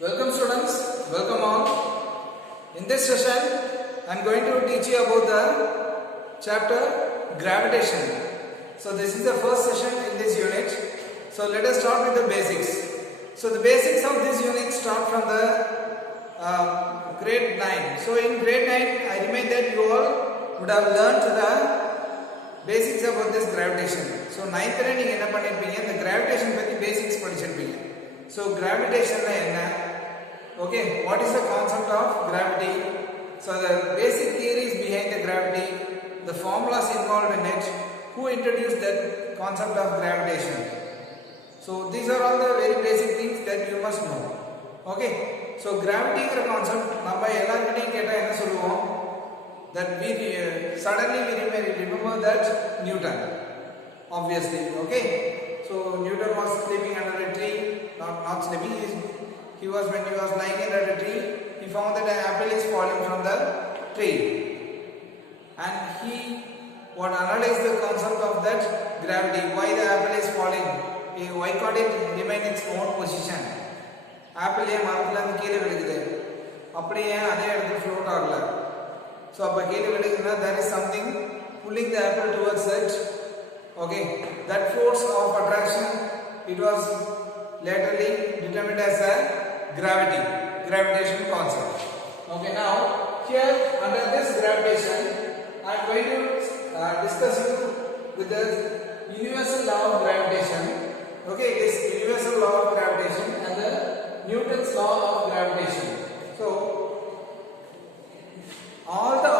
Welcome students, welcome all. In this session, I am going to teach you about the chapter gravitation. So this is the first session in this unit. So let us start with the basics. So the basics of this unit start from the grade 9. So in grade 9, I remind that you all would have learned the basics about this gravitation. So 9th la neenga enna pannirpeenga the gravitation பத்தி basics படிச்சிருப்பீங்க. So gravitation na enna? Okay, what is the concept of gravity? So the basic theories behind the gravity, the formulas involved in it, who introduced that concept of gravitation. So these are all the very basic things that you must know. Okay, so gravity is a concept நம்ம எல்லார்கிட்டயும் கேட்டா என்ன சொல்லுவோம்? That we suddenly we remember that Newton, obviously. Okay, so Newton was sleeping under a tree, not sleeping, he was when he was lying under a tree, he found that an apple is falling from the tree, and he would analyze the concept of that gravity, why the apple is falling, why can't it remain its own position. Apple ஏன் மரத்துல இருந்து கீழே விழுகுது, அப்படியே அதே இடத்துல float ஆகல. So அப்ப கீழே விழுகுதுன்னா there is something pulling the apple towards it. Okay, that force of attraction, it was laterally determined as a gravitation concept. Okay, now here under this gravitation I am going to discuss you with the universal law of gravitation. Okay, this universal law of gravitation and the Newton's law of gravitation. So all the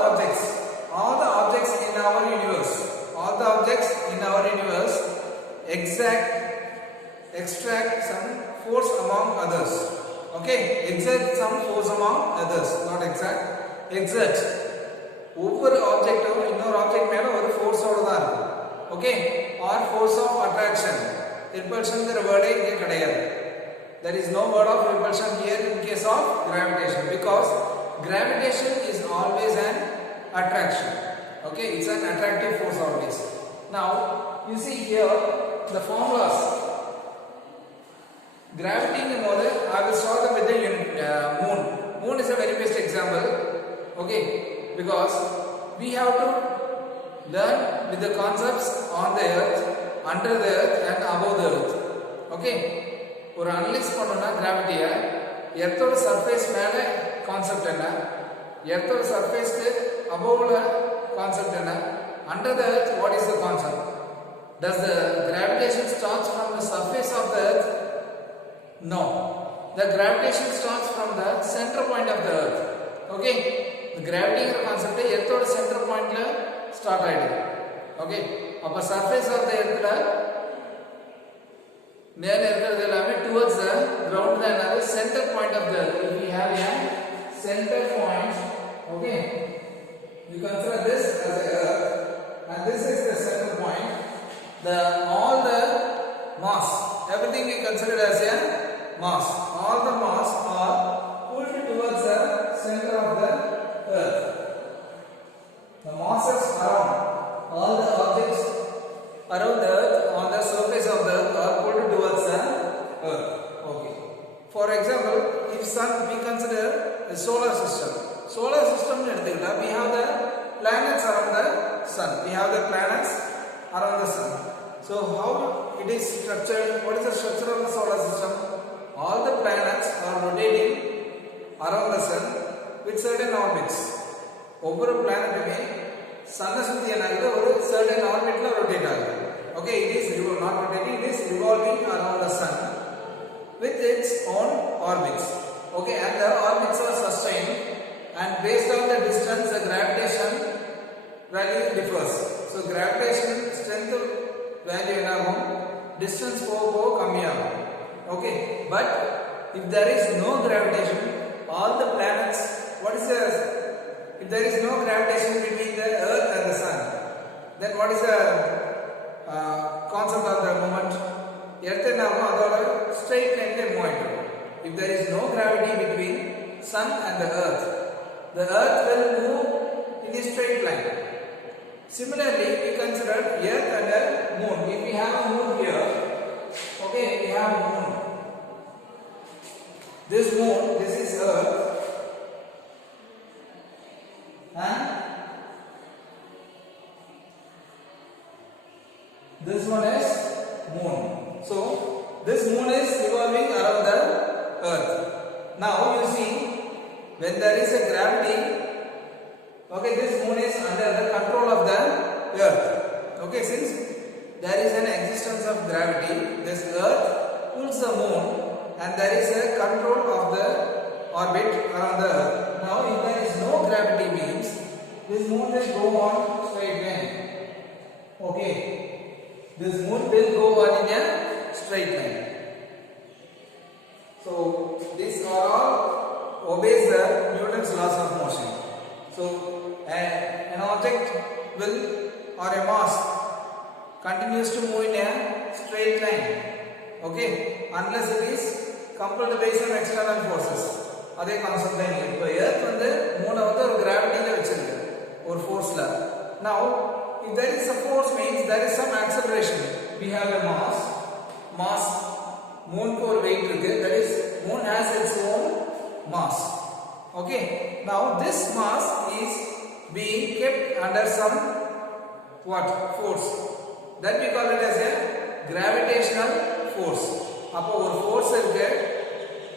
objects in our universe extract some force among others. Okay, exert some force among others, not exert. ஒவ்வொரு ஆப்ஜெக்ட்டும் இன்னொரு object மேல ஒரு ஃபோர்ஸோட தான் இருக்கும். Okay, or force of attraction. ரிப்பல்ஷன்ங்கிற வேர்டே இங்கே கிடையாது. There is no word of repulsion here in case of gravitation, because gravitation is always an attraction. Okay, it's an attractive force always. Now you see here the formulas. Gravity in mode, I will start with the moon. Moon is a very best example. Okay, because we have to learn with the concepts on the earth, under the earth and above the earth. Okay, ஒரு analyse பண்ணோம்னா கிராவிட்டியை எர்த்தோட surface மேலே concept என்ன, எர்த்தோட சர்ஃபேஸ்க்கு அபோவ்ல concept என்ன, under the earth what is the concept. Does the gravitation starts from the surface of the earth? No, the gravitation starts from the center point of the earth. Okay, the gravity concept earth center point la start ஆயிடுது. Okay, அப்ப surface of the earth la மேல இருக்கிறது எல்லாமே towards the ground than the center point of the earth. If we have a center point, okay, you consider this as the earth and this is the center point. All the mass, everything we consider as a mass, all the mass are pulled towards the center of the earth. The masses around, all the objects around the earth on the surface of the earth are pulled towards the earth. Okay, for example, if sun, we consider the solar system. Solar system எடுத்துக்கிட்டா we have the planets around the sun, we have the planets around the sun. So how it is structured, what is the structure of the solar system? All the planets are rotating around the sun with certain orbits. ஒவ்வொரு பிளானட்டுமே சன்னை சுத்தி என்னாகுது, ஒரு certain orbitல rotate ஆகுது. Okay, it is not rotating, it is revolving around the sun with its own orbits. Okay, and the orbits are sustained, and based on the distance the gravitation value differs. So gravitation strength value என்னாகும், distance போக கம்மியாகும். Okay, but if there is no gravitation, all the planets, if there is no gravitation between the earth and the sun, then what is the concept of the movement? Earth ennaagum adoda straight line la move aayidum. If there is no gravity between sun and the earth will move in a straight line. Similarly, we consider earth and the moon. If we have a moon here, okay, we have moon. this moon, this is earth, and this one is moon. So this moon is revolving around the earth. Now you see, when there is a gravity, okay, this moon is under the control of the earth. Okay, since there is an existence of gravity, this earth pulls the moon and there is a control of the orbit around the earth. Now if there is no gravity means this moon will go on straight line. Okay, this moon will go on in a straight line. So these are all obeys the Newton's laws of motion. So an object will, or a mass continues to move in a straight line, okay, unless it is compelled by some external forces. அதே concept தான் இங்க. இப்போ earth வந்து மூணை வந்து ஒரு கிராவிட்டில வச்சிருக்கு, ஒரு ஃபோர்ஸ்ல. Now if there is a force means there is some acceleration. We have a mass மூணுக்கு ஒரு weight இருக்கு, that is moon has its own mass. Okay, now this mass is being kept under some what force, that we call it as a gravitational force. அப்போ ஒரு force இருக்கு,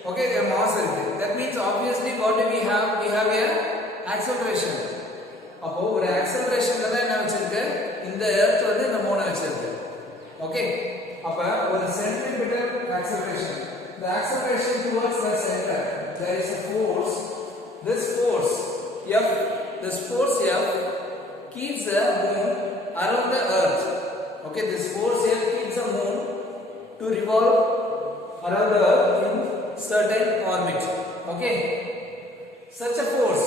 okay, a mass இருக்கு, that means obviously what do we have a acceleration. அப்போ ஒரு acceleration தான் என்ன வச்சிருக்கு, இந்த earth வந்து இந்த மூணை வச்சிருக்கு. Okay, அப்ப ஒரு centripetal acceleration, the acceleration towards the center, there is a force. This force F keeps the moon around the earth. Okay, this force F keeps the moon to revolve around the earth in certain orbit. Okay, such a force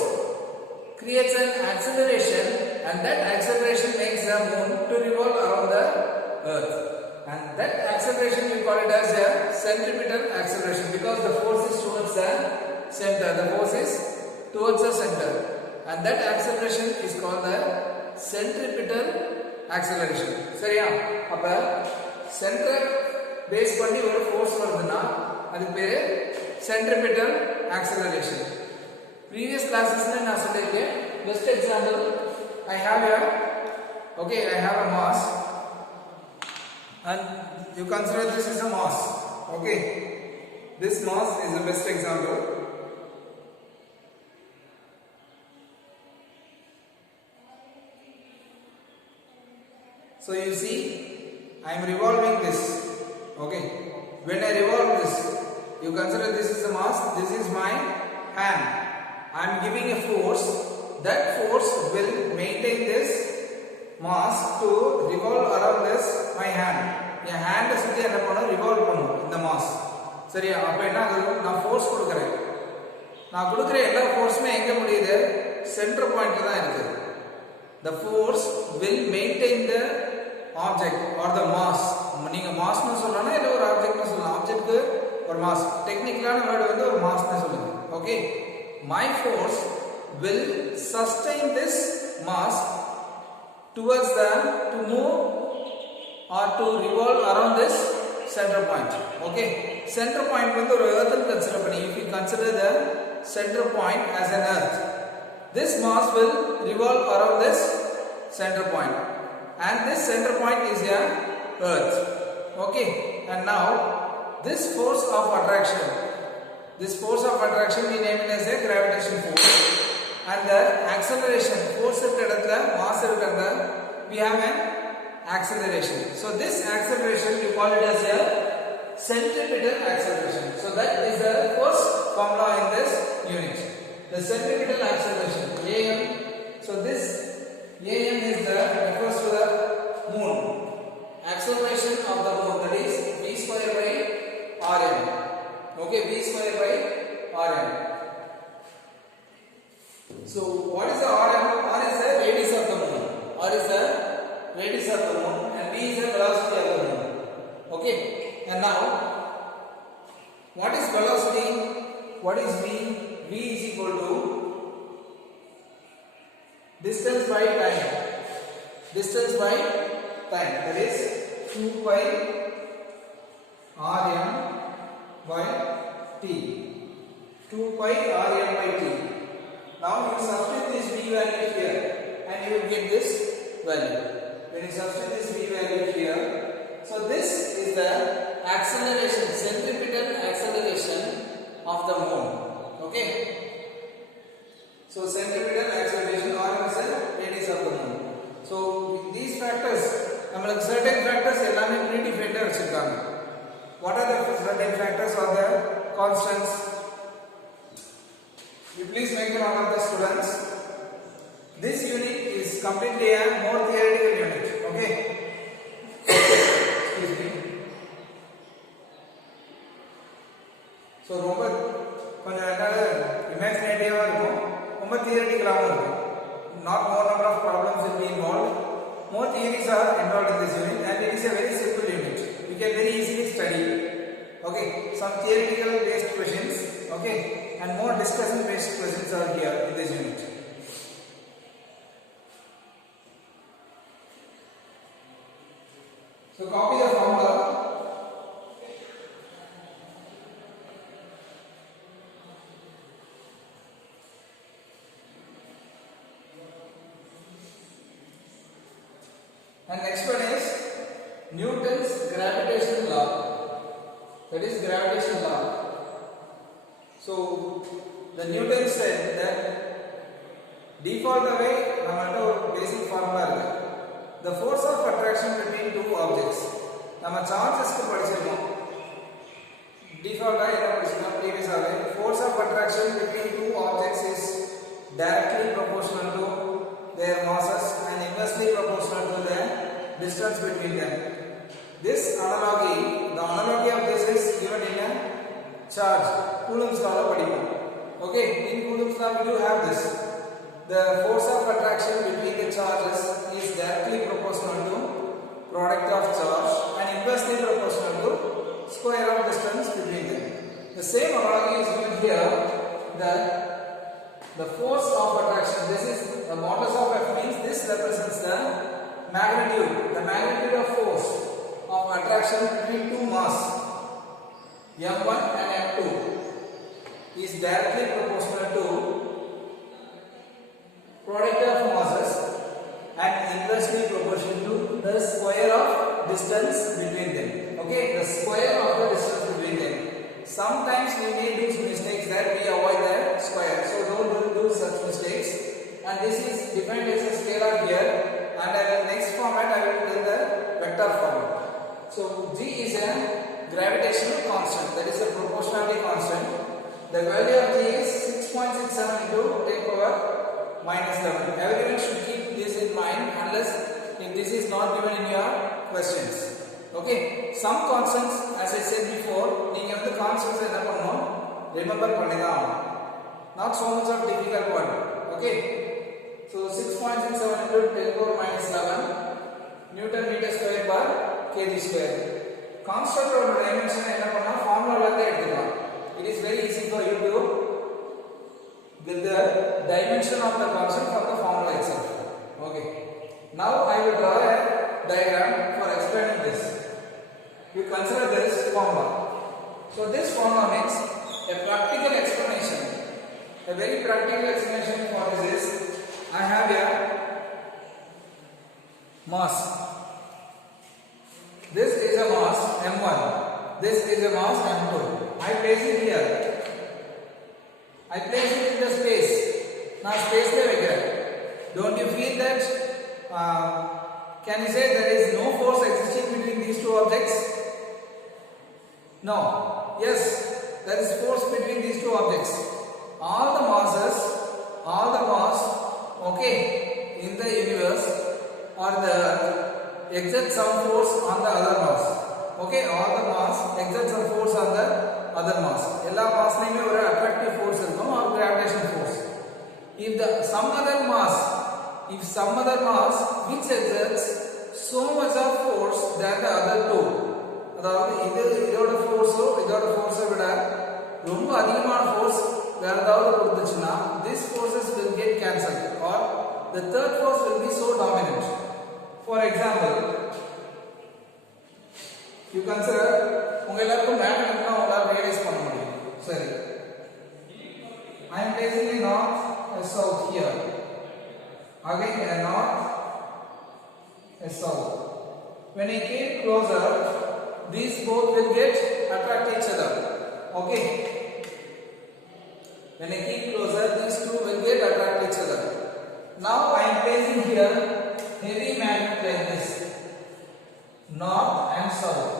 creates an acceleration, and that acceleration makes the moon to revolve around the earth, and that acceleration we call it as a centripetal acceleration, because the force is towards the center, and that acceleration is called the centripetal acceleration. சரியா? அப்ப centre base பண்ணி ஒரு force வருதுன்னா அதுக்கு பேரு centripetal acceleration. Previous classes நான் சொல்லிருக்கேன், best example, I have a mass, and you consider this is a mass. Okay, this mass is the best example. So you see, I am revolving this. Okay, when I revolve this, you consider this is a mass, this is my hand. I am giving a force, that force will maintain this mass to revolve around this my hand. என் ஹேண்டை சுற்றி என்ன பண்ணும், revolve பண்ணும் இந்த mass. சரியா? அப்போ என்ன ஆகுது, நான் ஃபோர்ஸ் கொடுக்குறேன், நான் கொடுக்குற எல்லா ஃபோர்ஸுமே எங்கே முடியுது, சென்டர் பாயிண்ட்ல தான் இருக்குது. The force will maintain the object or the mass. நீங்க மாஸ்னு சொல்லலாம், இல்ல ஒரு ஆப்ஜெக்ட்னு சொல்லலாம். ஆப்ஜெக்ட்க்கு ஒரு மாஸ், டெக்னிக்கலான வேர்ட் வந்து ஒரு மாஸ்னு சொல்லுங்க. Okay, my force will sustain this mass towards to move or to revolve around this center point. Okay, center point வந்து ஒரு earth consider பண்ணி, if you consider the center point as an earth, this mass will revolve around this center point, and this center point is a earth. Okay, and now this force of attraction we name it as a gravitation force, and the acceleration force irukka edathila mass irukanga we have an acceleration. So this acceleration we call it as a centripetal acceleration. So that is the first formula in this unit, the centripetal acceleration, am. So this am is refers to the moon, acceleration of the moon, that is v square by rm. Okay, v square by rm. So what is the rm? R is the radius of the moon, and v is the velocity of the moon. Okay, and now what is velocity, what is v? V is equal to distance by time, that is 2 pi rm by t. 2 pi r l by t. Now you substitute this v value here and you will get this value. When you substitute this v value here, so this is the acceleration, centripetal acceleration of the moon. Okay. So centripetal acceleration or radius of the moon. So these factors, namakku certain factors ellame predefined vechirukanga. What are the certain factors or the constants? You please make a note of the students. This unit is completely a more theoretical unit. Okay. Excuse me. So ரொம்ப கொஞ்சம் imaginative இருக்கும், ரொம்ப theoretical இருக்கும். Not more number of problems will be involved. More theories are involved in this unit and it is a very simple unit. You can very easily study. Okay, some theoretical based questions. Okay, and more discussion based questions are here in this unit. So copy the formula. And next one is Newton's gravitational law. That is gravitational law. So the Newton said that default away namattu basic formula irukku. The force of attraction between two objects. நம்ம charges ku படிச்சிருக்கோம். Default ஆ என்ன படிச்சிருக்கோம் previous ஆவே force of attraction between two objects is directly proportional to their masses and inversely proportional to the distance between them. This analogy, the analogy of this is given in a charge. Coulomb's law padipom. Okay, in Coulomb's law we do have this. The force of attraction between the charges is directly proportional to product of charge and inversely proportional to square of distance between them. The same analogy is given here that the force of attraction, this is the modulus of F means this represents the magnitude of force of attraction between two mass M1 and M2 is directly proportional to product of masses and inversely proportional to the square of distance between them. Okay, the square of the distance between them. Sometimes we may do mistakes that we avoid the square, so don't do such mistakes. And this is defined as a scalar here, and next format I will tell the vector form. So G is a gravitational constant, that is a proportionality constant. The value of G is 6.67 into 10 power minus 11. Everyone should keep this in mind unless if this is not given in your questions. Okay, some constants, as I said before, நீங்க வந்து constants என்ன பண்ணனும் remember பண்ணிதான். Not so much of difficult one. Okay, so 6.67 into 10 power minus 11 Newton meter square per kg square. Constant ஓட dimension என்ன பண்ணா formula ல இருந்து எடுத்துக்கலாம். It is very easy for you to get the dimension of the constant from the formula itself. Okay, now I will draw a diagram for explaining this. You consider this formula. So this formula means a practical explanation. A very practical explanation for this is I have a mass. This is a mass M1. This is a mass M2. I place it here. I place it in the space. Now space le vekkiren. Don't you feel that? Can you say there is no force existing between these two objects? No. Yes, there is force between these two objects. All the mass, okay, in the universe or the exert some force on the other mass. Okay, all the mass exert some force on the other mass. Ella mass name or attractive force irukum or gravitation force. If some other mass which exerts so much of force than the other two, அதாவது இதோட ஃபோர்ஸை விட ரொம்ப அதிகமான force வேற ஏதாவது கொடுத்துச்சுன்னா these forces will get cancelled or the third force will be so dominant. For example, you consider உங்க எல்லாருக்கும் மேக்னெட்னா உங்களால ரியலைஸ் பண்ண முடியும். சரி, Okay. When I keep closer, these two will get attract each other. Now I am placing here heavy magnet like this, north and south.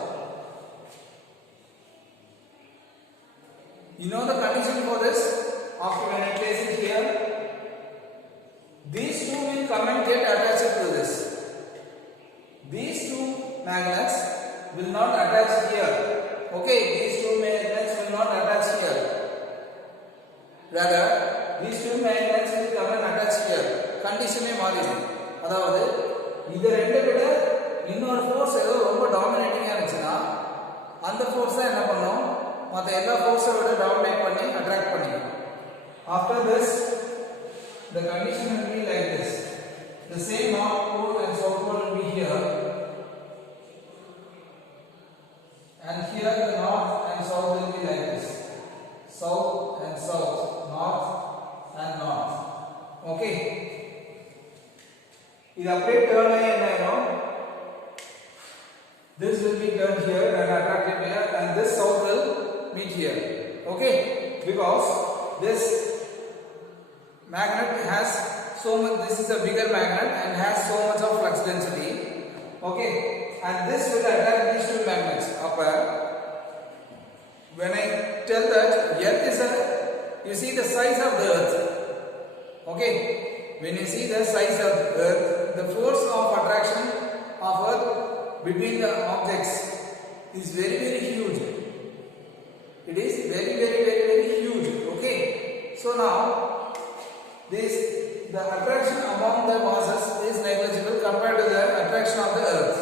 You know the condition for this? After when I place it here, these two will come and get attached to this. These two magnets will not attach here. Okay, these two magnets will not attach here. Rather, these two magnets will come and attach here. Condition மாறிது. அதாவது இது ரெண்டு விட இன்னொரு force ஏதோ ரொம்ப டாமினேட்டிங்கா இருந்துச்சுன்னா அந்த force என்ன பண்ணும்? மற்ற எல்லா ஃபோர்ஸை விட டாமினேட் பண்ணி அட்ராக்ட் பண்ணிடும். After this, the condition will be like this. The same north pole and south pole will be here, and here the north and south will be like this. South and south, north and north. Okay. இது அப்படியே turn ஆகி என்ன ஆகும்? This will be turned here and attracted here, and this south will meet here. Okay, because this magnet has so much. This is a bigger magnet and has so much of flux density. Okay, and this will attract these two magnets. Upper. When I tell that Earth is a, you see the size of the Earth. Okay, when you see the size of the Earth, the force of attraction of Earth between the objects is very very huge. It is very very very very huge. Okay, so now the attraction among the masses is negligible compared to the attraction of the Earth.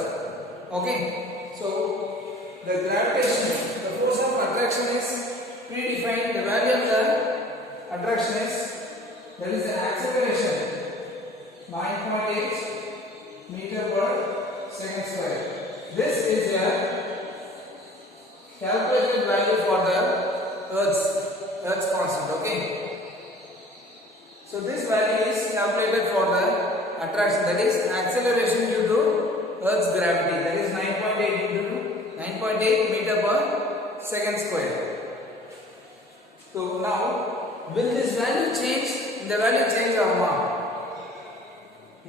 Okay, so the gravitation, the force of attraction is predefined. The value of the attraction is, that is the acceleration, 9.8 meter per second square. This is a calculated value for the Earth's constant. Okay, so this value is calculated for the attraction, that is acceleration due to Earth's gravity, that is 9.8 meter per second square. So now, will this value change? The value change ஆகுமா?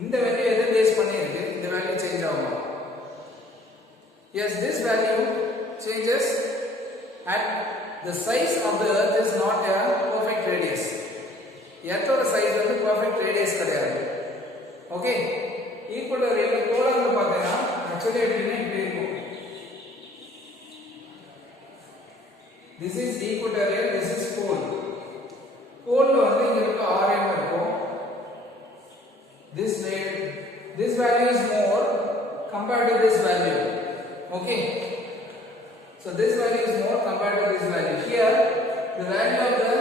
இந்த value எதை base பண்ணி இருக்கு? இந்த value change ஆகுமா? Yes, this value changes at the size of the Earth is not a perfect radius. Earthோட size வந்து perfect radius கிடையாது. Okay, equatorial போலார்ல பார்த்தீங்கன்னா actually எப்படின்னா இப்படி இருக்கும். This is equatorial, this is pole. Pole வந்து இங்க இருக்க RM இருக்கும். This value is more compared to this value. Okay, so this value is more compared to this value. Here the value of the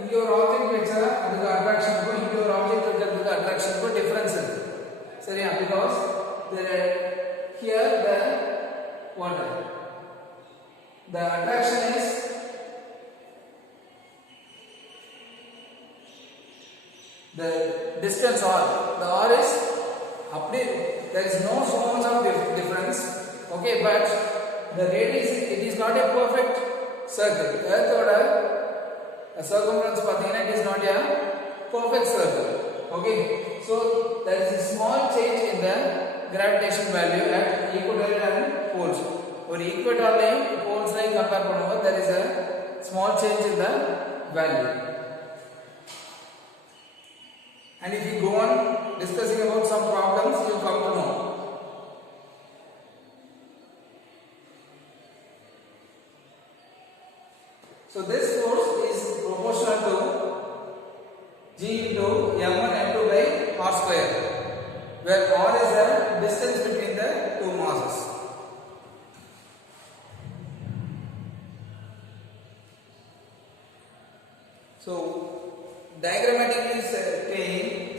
இங்க ஒரு object வெச்சா அதுக்கு அட்ராக்ஷனுக்கும் இங்க ஒரு ஆப்ஜெக்ட் வெச்சதுக்கு அட்ராக்ஷனுக்கும் டிஃபரன்ஸ் இருக்கு. சரியா? because here the attraction is the distance r. The r is update. There is no so much of difference. Okay, but the radius, it is not a perfect circle. Earth oda circumference pathina, it is not a perfect circle. Okay, so there is a small change in the gravitation value at equatorial and poles. For equator line poles line compare பண்ணும்போது there is a small change in the value. And if you go on discussing about some problems, you come to know. So this force is proportional to G into m1 m2 by r square, where r is the distance between the two masses. So diagrammatically saying,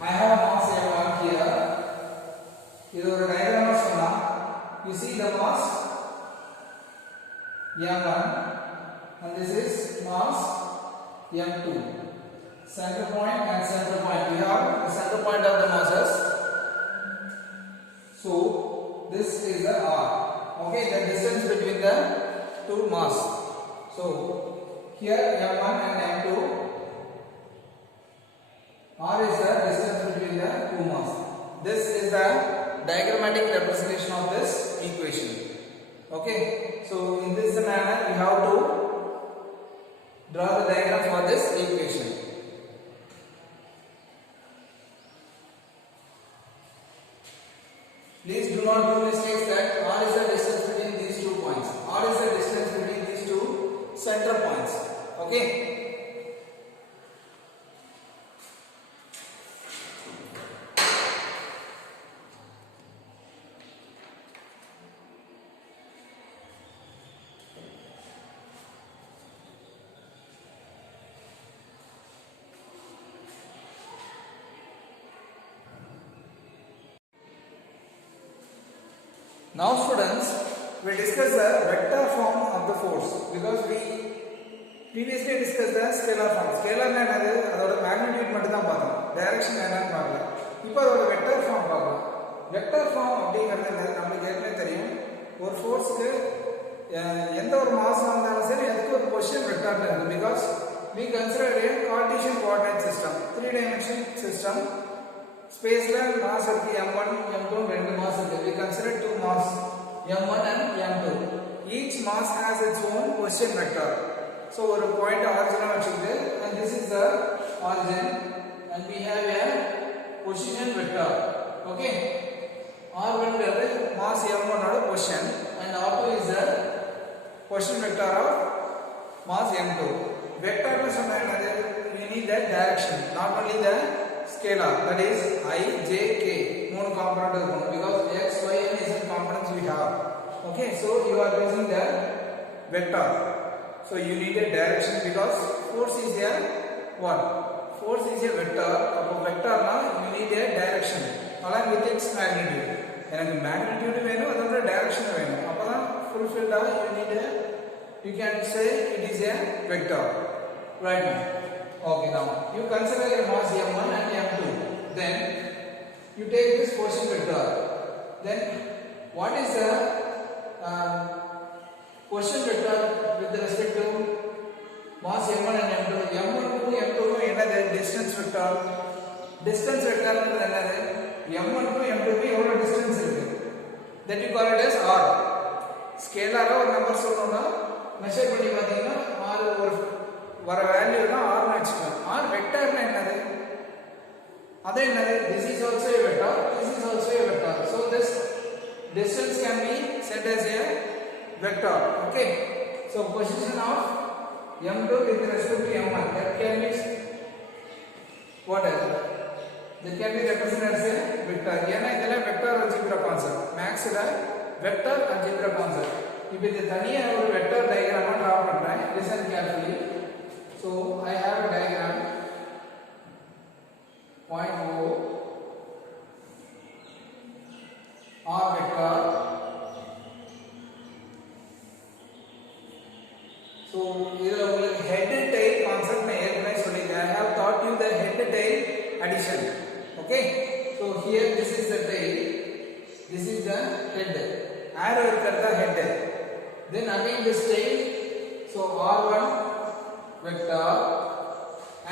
I have a mass m1 here. This is a diagram of sona. You see the mass m1 and this is mass m2. Center point and center point. We have the center point of the masses. So this is the r. Okay, the distance between the two mass. So here m1 and m2, r is the distance between the two mass. This is the diagrammatic representation of this equation. Okay, so in this manner we have to draw the diagram for this equation. Please do not do mistakes that r is the distance between these two points. R is the distance between these two center points. Okay. Now students, we discuss the vector form of the force because we previously discussed the scalar form. Scalar na enadhu adoda magnitude mattum dhaan paathom, direction enna nu paakala. Ipo adoda vector form paakalam. Vector form அப்படிங்கிறது என்னது நமக்கு ஏற்கனவே தெரியும். ஒரு ஃபோர்ஸ்க்கு எந்த ஒரு mass வந்தாலும் சரி அதுக்கு ஒரு பொசிஷன் வெக்டார் இருக்கு. because we consider a Cartesian coordinate system, 3-dimension system. ஸ்பேஸ்ல மாஸ் இருக்கு m1 m2 ரெண்டு மாஸ் இருக்கு. we consider two mass m1 and m2. each mass has its own position vector. so ஒரு பாயிண்ட் ஆரிஜின் வச்சிருக்கு and this is the origin and we have a position vector. okay, r1 is mass m1 ஓட position and r2 is the position vector of mass m2. vector னு சொன்னா என்னது, we need the direction, not only the scalar, that is I, J, K, மூணு component இருக்கும் because x, y and z components we have. okay, so you are using the vector, so you need a direction because force is a what, force is a vector. அப்போ vector na you need a direction along with its magnitude. எனக்கு magnitude வேணும், அதோட direction வேணும், அப்பதான் fulfilled you need a, you can say it is a vector right now. okay, now you consider a mass m1 and m2, then you take this position vector, then what is the position vector with respect to mass m1 and m2? m1 to m2 என்னது distance vector. distance vector என்னது, m1 to m2 க்கு எவ்வளவு distance இருக்கு, that you call it as r. scalar ஒரு number சொல்லணும்னா measure பண்ணி பாத்தீங்கன்னா r ஒரு வர வேல்யூ தான் r னு வெச்சுக்கலாம். r வெக்டர் னா என்னது, அது என்னது, this is also a vector, this is also a vector, so this distance can be set as a vector. okay, so position of m2 with respect to m1, that can be what else, that can be represented as a vector. ஏனா இதெல்லாம் vector algebra concept, மேக்ஸ்ல vector algebra concept. இப்போ இது தனியா ஒரு vector டயகிராமா draw பண்றேன், listen carefully. so I have a diagram, point O, R vector. so இதுல உங்களுக்கு head tail concept நான் ஏற்கனவே சொல்லிருக்கேன். I have taught you the head tail addition. okay, so here this is the tail, this is the head, arrow இருக்கிறது head, then again this tail, so R1 vector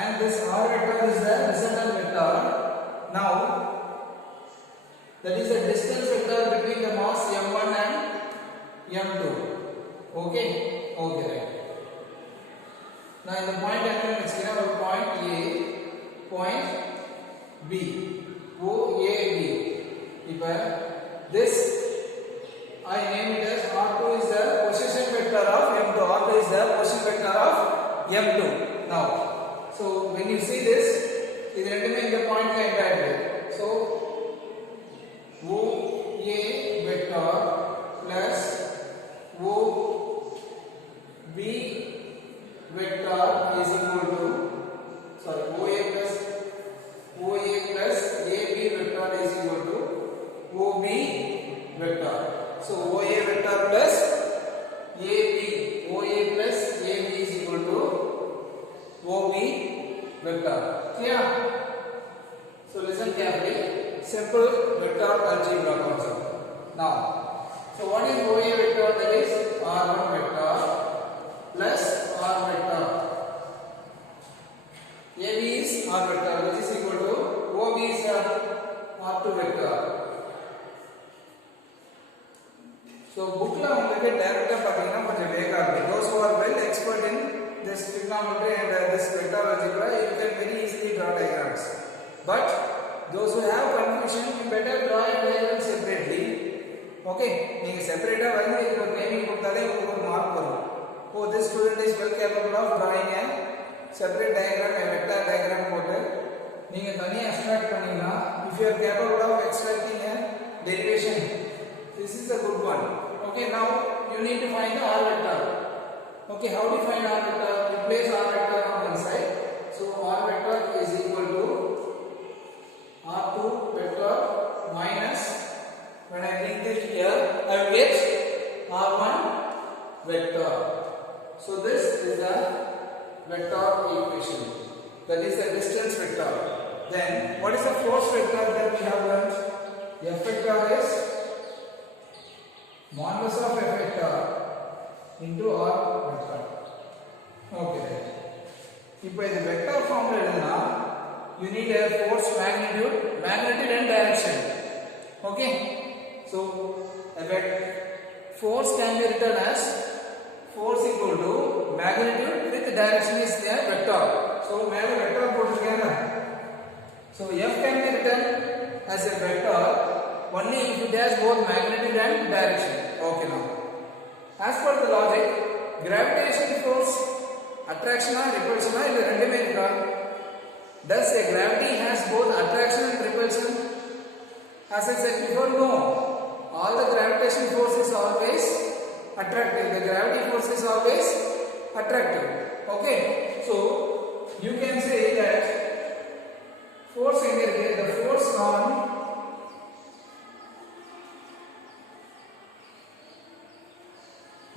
and this r vector is the horizontal vector. now that is the distance vector between the mass m1 and m2. okay, okay, right. now in the point என்ன வெச்சிருக்கேன், ஒரு point A, point B, O A B. இப்போ this I name it as r2 is the position vector of m2, r2 is the position vector of m2. now so when you see this, இது ரெண்டுமே இந்த பாயிண்ட்ல end ஆயிடுது. so o a vector plus o b vector is equal to, sorry, o a plus a b vector is equal to o b vector. so o a vector plus a b, o a plus a b is equal to OB vector. clear? so listen carefully, simple vector algebra concept. now so what is OA vector, that is r1 vector plus இடத்துலயும் ஒரு mark வரும். Oh, this student is well capable of drawing a separate diagram, a vector diagram போட்டு நீங்க தனியா extract பண்ணீங்கன்னா, if you are capable of extracting a derivation, this is a good one. Okay, now you need to find the r vector. Okay, how do you find r vector? You place r vector on one side. So r vector is equal to r2 vector minus, when I bring this here, I will get r1 vector. So this is the vector equation. That is the distance vector. Then what is the force vector that we have learned? F vector is modulus of F vector into r vector. Okay. இப்போ இந்த vector form ல எழுதுனா, you need a force, magnitude and direction. Okay. So a force can be written as force equal to magnitude with direction is the vector. So மேல vector போட்டுருக்கேன்ல. So F can be written as a vector only if it has both magnitude and direction. Okay now. As per the logic, gravitation force, attraction or repulsion இல்ல ரெண்டுமே இருக்கா? Does a gravity has both attraction and repulsion? As I said before, no. All the gravitation force is always attractive. The gravity force is always attractive. Okay. So you can say that force in the force on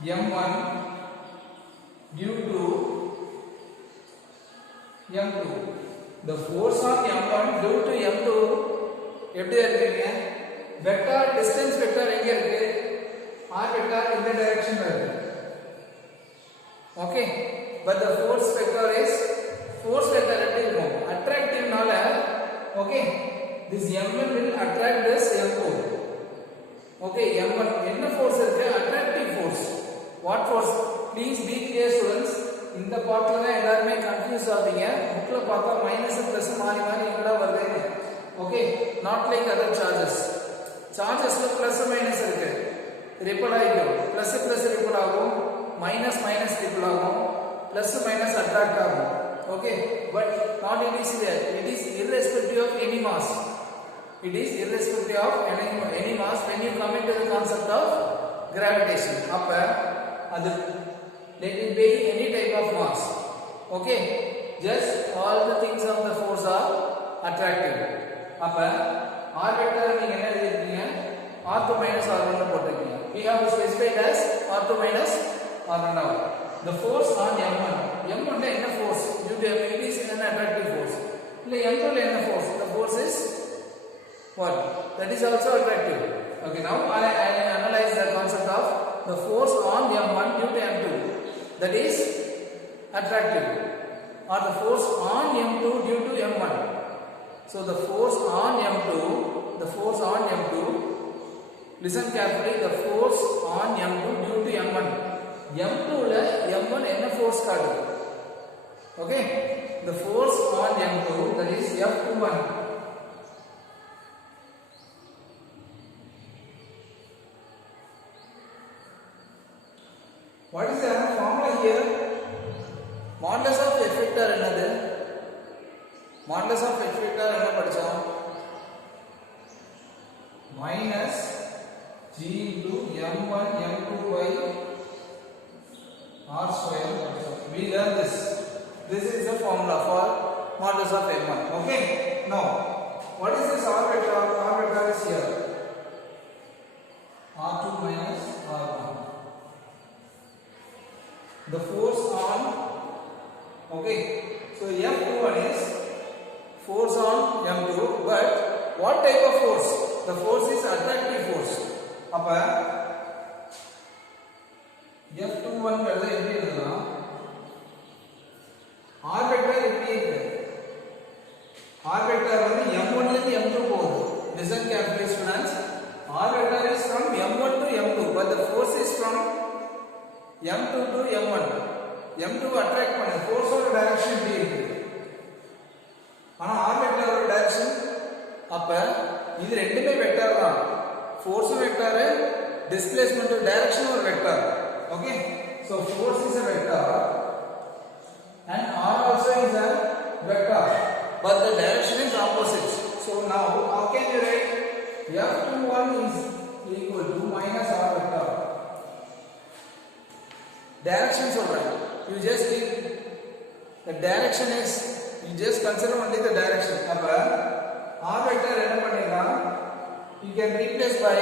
m1 due to m2. The force on m1 due to m2 எப்படி எழுதுவீங்க? Vector distance vector எங்க இருக்கு? r vector இந்த டைரக்ஷன்ல இருக்கு. Okay, but the force vector is force vector எப்படி இருக்கும்? attractiveனால, okay, this m1 will attract this m2. okay, m1 என்ன force இருக்கு? attractive force. what force? please be clear students. இந்த பார்ட்ல தான் எல்லாரும் கன்ஃபியூஸ் ஆவீங்க. புக்ல பார்த்தா மைனஸ் பிளஸ் மாறி மாறி எங்கடா வருது? okay, not like other charges. chargesல plus minus இருக்கு. ரிப்பல் ஆகும். plus plus ரிப்பல் ஆகும், minus minus ரிப்பல் ஆகும், plus minus attract ஆகும். okay, but not it is there. It is irrespective of any mass. It is irrespective of any mass when you come into the concept of gravitation. அப்ப அது let it be any type of mass. okay, just all the things of the force are attractive. அப்ப r vector நீங்க என்ன எழுதிருக்கீங்க? r2 minus r1 ல போட்டுருக்கீங்க. we have specified as r2 minus r1. the force on m1, m1 ல என்ன force? due to it is an attractive force. இல்ல m2 ல என்ன force? the force is what? that is also attractive. okay, now I analyze the concept of the force on m1 due to m2, that is attractive, or the force on m2 due to m1. so the force on m2, listen carefully, the force on m2 due to m1. m2 ல m1 என்ன force காட்டுது? okay, the force on m2, that is f21. what is the formula here? modulus of F vector என்னது? modulus of F vector என்ன படிச்சோம்? minus g into m1 m2 by r square படிச்சோம். we learn this. this is the formula for modulus of m1. okay, now what is this r vector? r vector is here, r2 minus r1. the force on, okay, so f21 is force on m2, but what type of force? the force is attractive force. அப்ப f21 ங்கறது எப்படி எழுதலாம்? r vector எப்படி இருக்கு? r vector வந்து m1 ல இருந்து m2 போகுது. listen carefully students. r vector is from m1 to m2, but the force is from m2 to m1. m2 attract பண்ண ஃபோர்ஸோட டைரக்ஷன் இப்படி இருக்கு. ஆனா r வெக்டரோட டைரக்ஷன், அப்ப இது ரெண்டுமே வெக்டர் தான். ஃபோர்ஸும் வெக்டர், டிஸ்பிளேஸ்மென்ட் டைரக்ஷன் ஒரு vector. Okay, so force is a vector and R also is a vector, but the direction is opposite. So now how can you write F21 is equal to minus R vector? Direction solra, you just keep the direction is, you just consider only the direction. Appa R vector enna pannira, you can replace by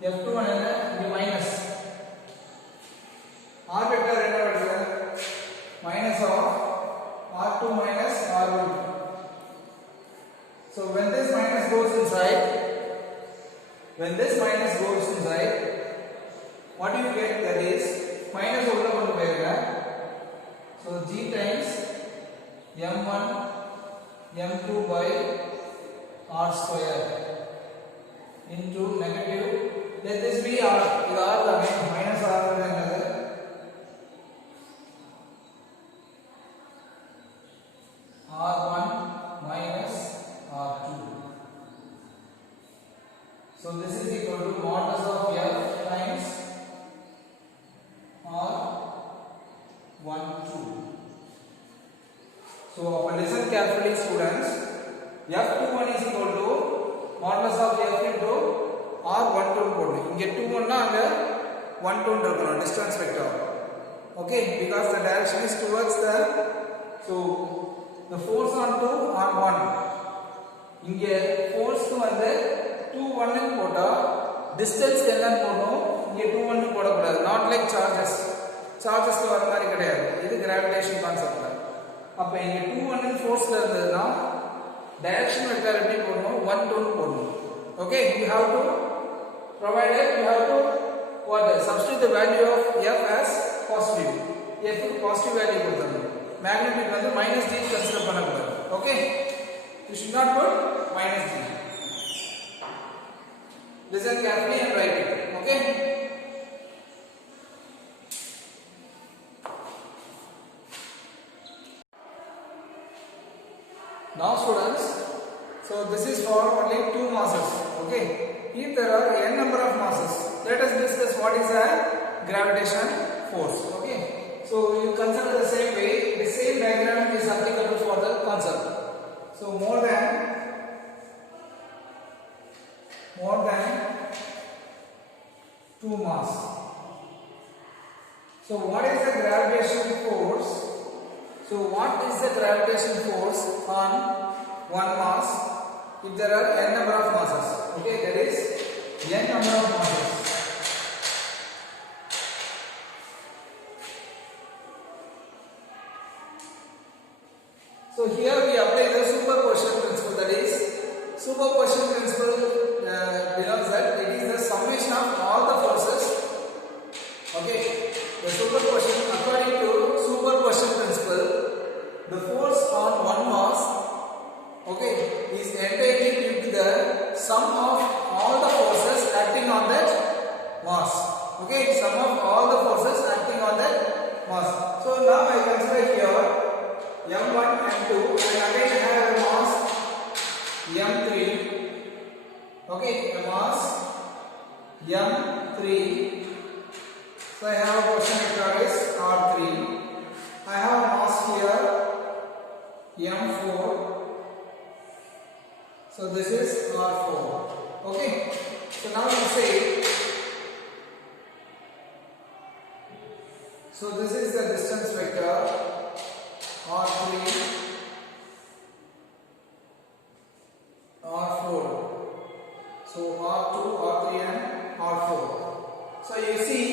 F21 enna the minus R vector enna varudha minus of R2 minus R1. So when this minus goes inside, what do you get? That is minus ulla kondu poiranga. So G times m1 m2 by R square into negative, let this be R, idu R la minus R enadhu R1 minus R2. So this is equal to modulus of F times R12. So listen carefully students, F21 is equal to modulus of F into R12 போடு. இங்க 21 னா அங்க 12 இருக்கணும் distance vector. Okay, because the direction is towards the, so the force on 2 on 1. இங்க force க்கு வந்து 21 ன்னு போட்டா distance என்ன போடணும், இங்க 21 ன்னு போட கூடாது. Not like charges. Charges வர மாதிரி கிடையாது. இது gravitation concept. அப்ப இங்க 21 ன்னு force ல இருந்ததுனா direction vector எப்படி போடணும், 12 ன்னு போடணும். Okay, you have to provide it, you have to what, substitute the value of F as positive. F க்கு positive value கொடுத்தணும். Magnitude வந்து minus G consider பண்ணக்கூடாது. Okay, you should not put minus G. Listen carefully and write it. Okay, now students, so this is for only two masses. Okay, if there are n number of masses, let us discuss what is a gravitation force. Okay, so you consider the same way, the same diagram is applicable for the concept. So more than 2 mass. So what is the gravitation force? So what is the gravitation force on one mass if there are n number of masses? Okay, there is n number of masses. So here we apply the superposition principle. That is, superposition principle denotes that it is the summation of all the forces. Okay, the superposition, according to superposition principle, the force on one mass, okay, is entirely due to the sum of all the forces acting on that mass. Okay, sum of all the forces acting on that mass. So now I consider here m1 m2 and again I have a mass m3. Okay, a mass m3. So I have a portion vector is R3. I have a mass here m4. So this is R4. Okay, so now you say, so this is the distance vector R3, R4. So R2, R3 and R4. So you see,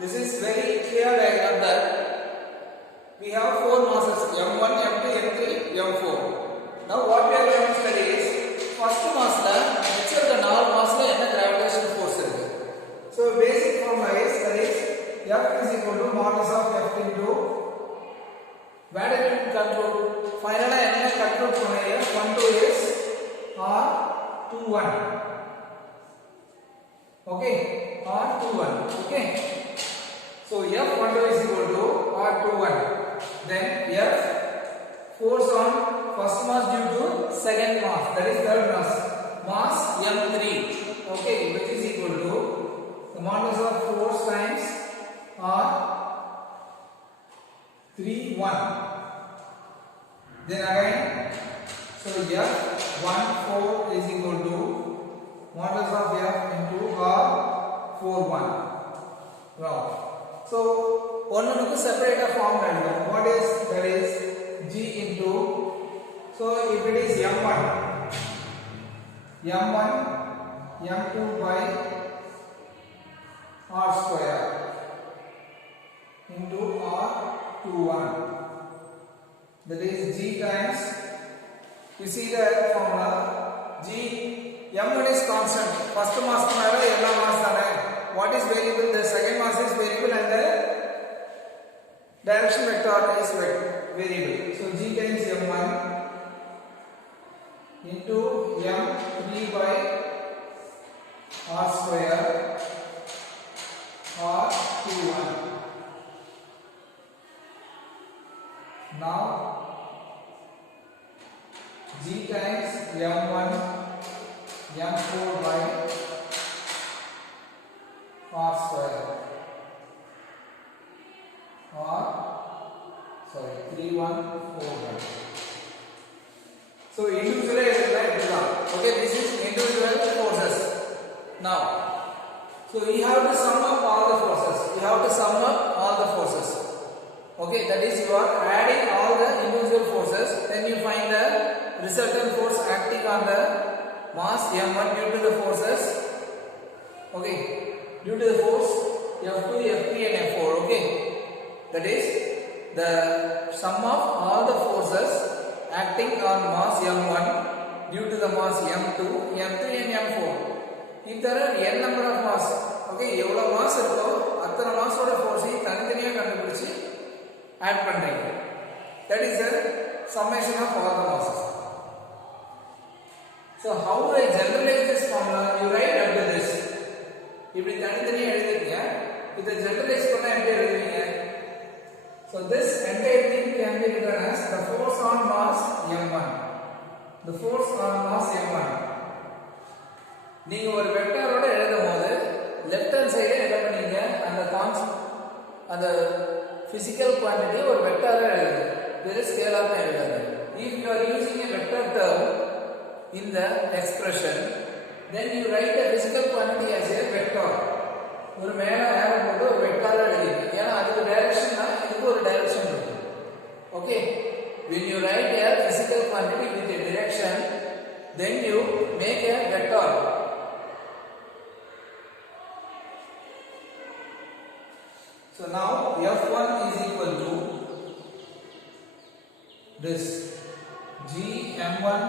this is very clear diagram that we have 4 masses m1, m2, m3, m4. Now what we are going to study is, first mass la next the 4 mass la enna gravitation force irukku. So basic formula is, that is F is equal to modulus of F into Vatican control. Finally enna control pannaya, 12 is R21. Okay, R21. Okay, so F12 is equal to R21. Then F force on first mass due to second mass, that is third mass, mass m3. okay, which is equal to the modulus of force times R 3 1. Then again, so F 1 4 is equal to modulus of F into R 4 1. Now, so one separate a form. What is that is G into, so if it is M1 M2 by R square into R21, that is G times, you see the formula G, M1 is constant, first mass mera ella mass thane, what is variable, the second mass is variable and the direction vector is variable. So G times M1 into M3 by R square R21. Now G times M1 M4 by R square or 3141. So individually okay, this is individual forces. Now, so you have to sum up all the forces. Okay, that is you are adding all the individual forces, then you find the resultant force acting on the mass M1 due to the forces. Okay, due to the force F2, F3 and F4. Okay, that is the sum of all the forces acting on mass M1 due to the mass M2, M3 and M4. If there are n number of mass, okay, evlo mass irukko athana mass oda force thanithaniya kandupidichi add pandreenga. That is the summation of all the masses. So how do I generalize this formula? You write under this. இப்படி தனித்தனியா எழுதிருக்கீங்க, இதை generalize பண்ணா எப்படி எழுதுவீங்க? So this entire thing can be written as the force on mass M1. The force on mass M1. நீங்க ஒரு வெக்டரோட எழுதும்போது left hand சைடுல என்ன பண்ணீங்க, அந்த physical quantity ஒரு வெக்டரா எழுதுங்க, வேற scalar எழுதாதீங்க. If you are using a vector term in the expression, then you write the physical quantity as a vector. ஒரு மேல ஆரோ போட்டு ஒரு வெக்டரா எழுதுங்க, ஏன்னா அதுக்கு டைரக்ஷன் தான், இதுக்கு ஒரு டைரக்ஷன் இருக்கு. Okay, when you write a physical quantity with a direction, then you make a vector. So now F1 is equal to this G M1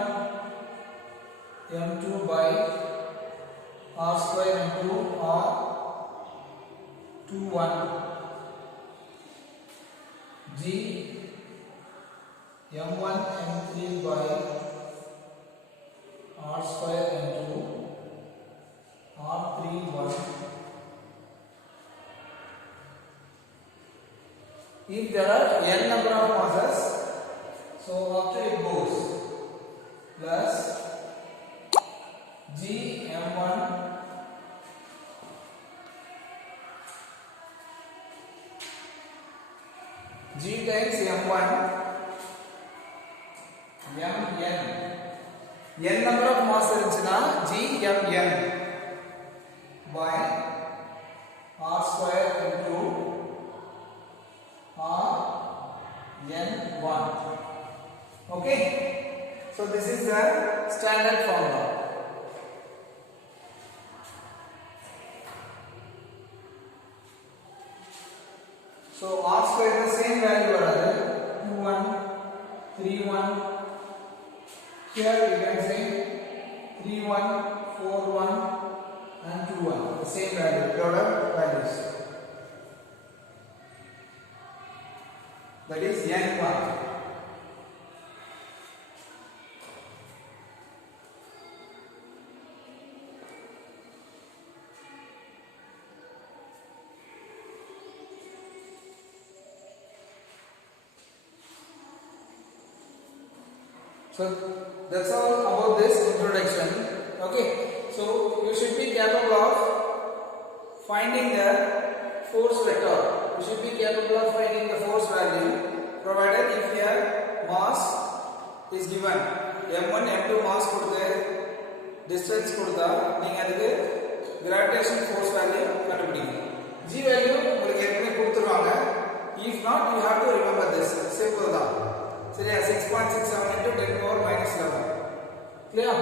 M2 by R square into R21 G M1 M3 by R square into R31. If there are n number of masses, so up to it goes, plus G M1 G times M1 Mn, n number of mass irunchina G Mn by R square into Rn1. Okay, so this is the standard formula. So R square is the same value varadu, 21 31. Here you can say 31 41 and 21, the same value, product values. That is N1. So that's all about this introduction. Okay. So So you should be capable of finding the force vector. You should be capable of finding the force value provided if your mass is given. m1 m2 mass கொடுத்து distance கொடுத்தா நீங்க அதுக்கு gravitation force value கண்டுபிடிக்கணும். g value உங்களுக்கு ஏற்கனவே கொடுத்துருவாங்க. If not, you have to remember this. Simple தான். சரியா? 6.67 into 10 power minus 11. Clear?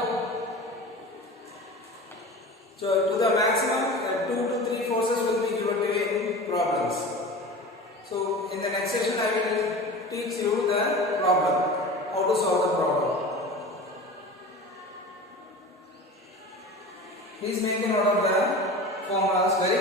So to the maximum, 2 to 3 forces will be given to you in problems. So in the next session, I will teach you the problem, how to solve the problem. Please make a note of the formulas very